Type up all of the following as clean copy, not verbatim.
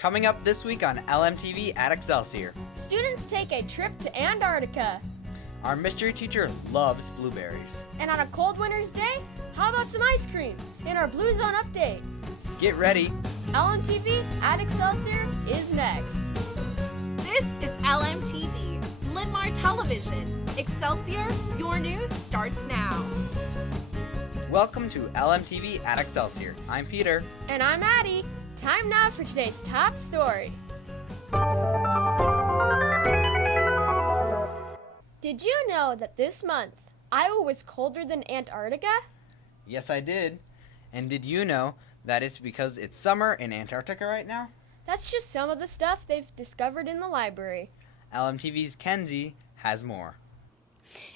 Coming up this week on LMTV at Excelsior. Students take a trip to Antarctica. Our mystery teacher loves blueberries. And on a cold winter's day, how about some ice cream in our Blue Zone update? Get ready. LMTV at Excelsior is next. This is LMTV, Linn-Mar Television. Excelsior, your news starts now. Welcome to LMTV at Excelsior. I'm Peter. And I'm Addie. Time now for today's top story. Did you know that this month, Iowa was colder than Antarctica? Yes, I did. And did you know that it's because it's summer in Antarctica right now? That's just some of the stuff they've discovered in the library. LMTV's Kenzie has more.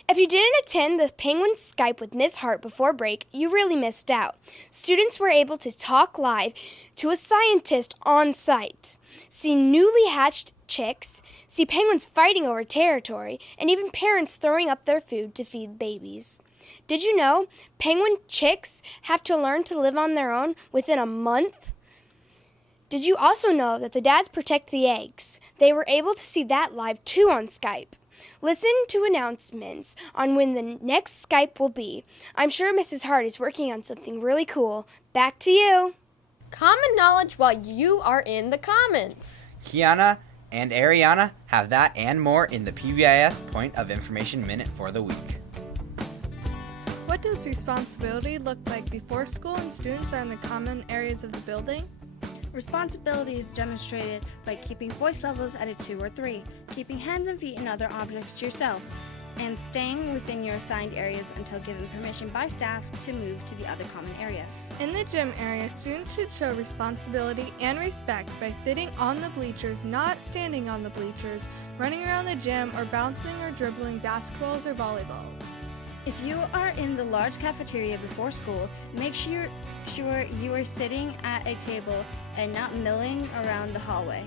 If you didn't attend the Penguin Skype with Miss Hart before break, you really missed out. Students were able to talk live to a scientist on site, see newly hatched chicks, see penguins fighting over territory, and even parents throwing up their food to feed babies. Did you know penguin chicks have to learn to live on their own within a month? Did you also know that the dads protect the eggs? They were able to see that live too on Skype. Listen to announcements on when the next Skype will be. I'm sure Mrs. Hart is working on something really cool. Back to you. Common knowledge while you are in the comments. Kiana and Ariana have that and more in the PBIS Point of Information Minute for the week. What does responsibility look like before school and students are in the common areas of the building? Responsibility is demonstrated by keeping voice levels at a 2 or 3, keeping hands and feet and other objects to yourself, and staying within your assigned areas until given permission by staff to move to the other common areas. In the gym area, students should show responsibility and respect by sitting on the bleachers, not standing on the bleachers, running around the gym, or bouncing or dribbling basketballs or volleyballs. If you are in the large cafeteria before school, make sure you are sitting at a table and not milling around the hallway.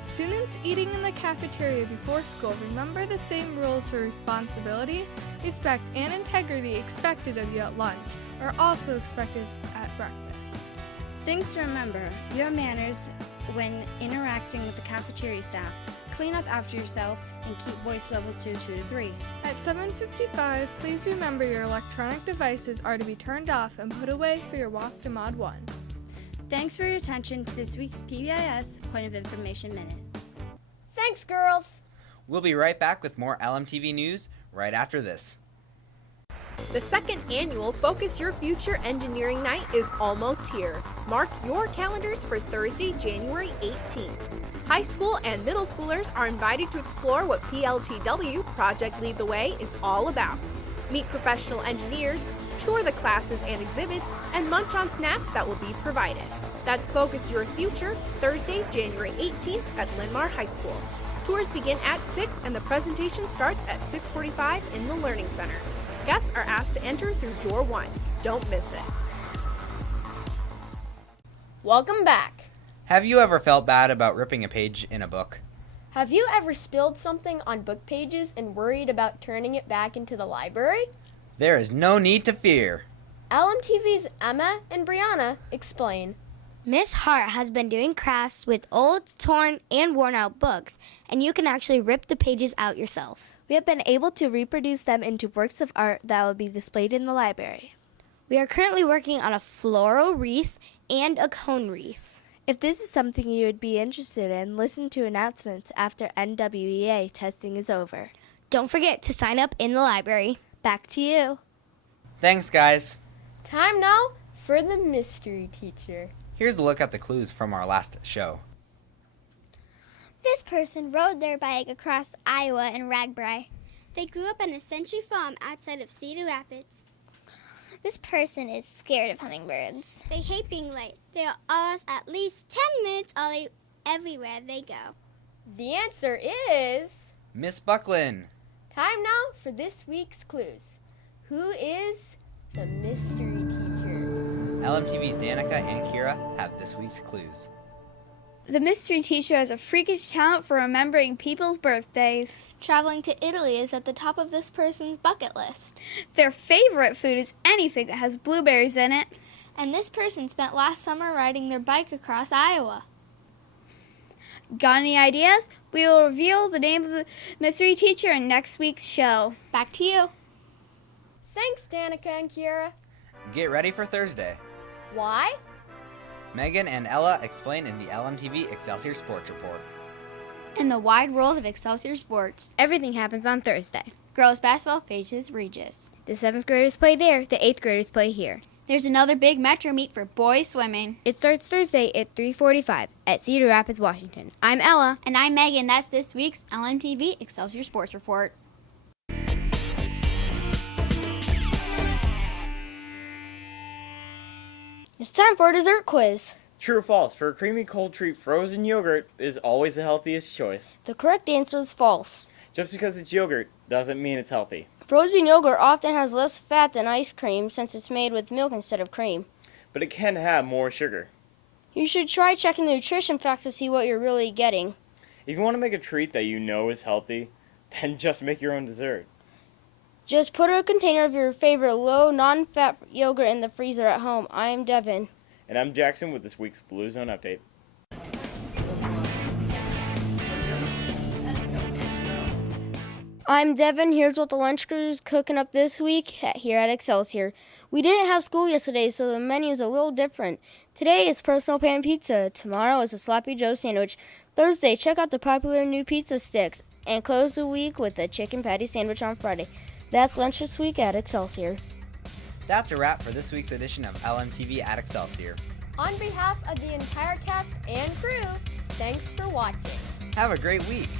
Students eating in the cafeteria before school, remember the same rules for responsibility, respect, and integrity expected of you at lunch are also expected at breakfast. Things to remember: your manners when interacting with the cafeteria staff, clean up after yourself, and keep voice levels to 2 to 3. At 7:55, please remember your electronic devices are to be turned off and put away for your walk to Mod 1. Thanks for your attention to this week's PBIS Point of Information Minute. Thanks, girls. We'll be right back with more LMTV news right after this. The second annual Focus Your Future Engineering Night is almost here. Mark your calendars for Thursday, January 18th. High school and middle schoolers are invited to explore what PLTW, Project Lead the Way, is all about. Meet professional engineers, tour the classes and exhibits, and munch on snacks that will be provided. That's Focus Your Future, Thursday, January 18th at Linn-Mar High School. Tours begin at 6 and the presentation starts at 6:45 in the Learning Center. Guests are asked to enter through door 1. Don't miss it. Welcome back. Have you ever felt bad about ripping a page in a book? Have you ever spilled something on book pages and worried about turning it back into the library? There is no need to fear. LMTV's Emma and Brianna explain. Miss Hart has been doing crafts with old, torn, and worn-out books, and you can actually rip the pages out yourself. We have been able to reproduce them into works of art that will be displayed in the library. We are currently working on a floral wreath and a cone wreath. If this is something you would be interested in, listen to announcements after NWEA testing is over. Don't forget to sign up in the library. Back to you. Thanks, guys. Time now for the mystery teacher. Here's a look at the clues from our last show. This person rode their bike across Iowa in Ragbri. They grew up on a century farm outside of Cedar Rapids. This person is scared of hummingbirds. They hate being late. They are always at least 10 minutes early everywhere they go. The answer is... Miss Buckland. Time now for this week's clues. Who is the mystery teacher? LMTV's Danica and Kira have this week's clues. The mystery teacher has a freakish talent for remembering people's birthdays. Traveling to Italy is at the top of this person's bucket list. Their favorite food is anything that has blueberries in it. And this person spent last summer riding their bike across Iowa. Got any ideas? We will reveal the name of the mystery teacher in next week's show. Back to you. Thanks, Danica and Kiera. Get ready for Thursday. Why? Megan and Ella explain in the LMTV Excelsior Sports Report. In the wide world of Excelsior sports, everything happens on Thursday. Girls basketball faces Regis. The 7th graders play there, the 8th graders play here. There's another big metro meet for boys swimming. It starts Thursday at 3:45 at Cedar Rapids, Washington. I'm Ella. And I'm Megan. That's this week's LMTV Excelsior Sports Report. It's time for a dessert quiz. True or false, for a creamy cold treat, frozen yogurt is always the healthiest choice. The correct answer is false. Just because it's yogurt doesn't mean it's healthy. Frozen yogurt often has less fat than ice cream since it's made with milk instead of cream. But it can have more sugar. You should try checking the nutrition facts to see what you're really getting. If you want to make a treat that you know is healthy, then just make your own dessert. Just put a container of your favorite low, non-fat yogurt in the freezer at home. I'm Devin. And I'm Jackson with this week's Blue Zone Update. I'm Devin. Here's what the lunch crew's cooking up this week here at Excelsior. We didn't have school yesterday, so the menu is a little different. Today is personal pan pizza. Tomorrow is a Sloppy Joe sandwich. Thursday, check out the popular new pizza sticks. And close the week with a chicken patty sandwich on Friday. That's lunch this week at Excelsior. That's a wrap for this week's edition of LMTV at Excelsior. On behalf of the entire cast and crew, thanks for watching. Have a great week.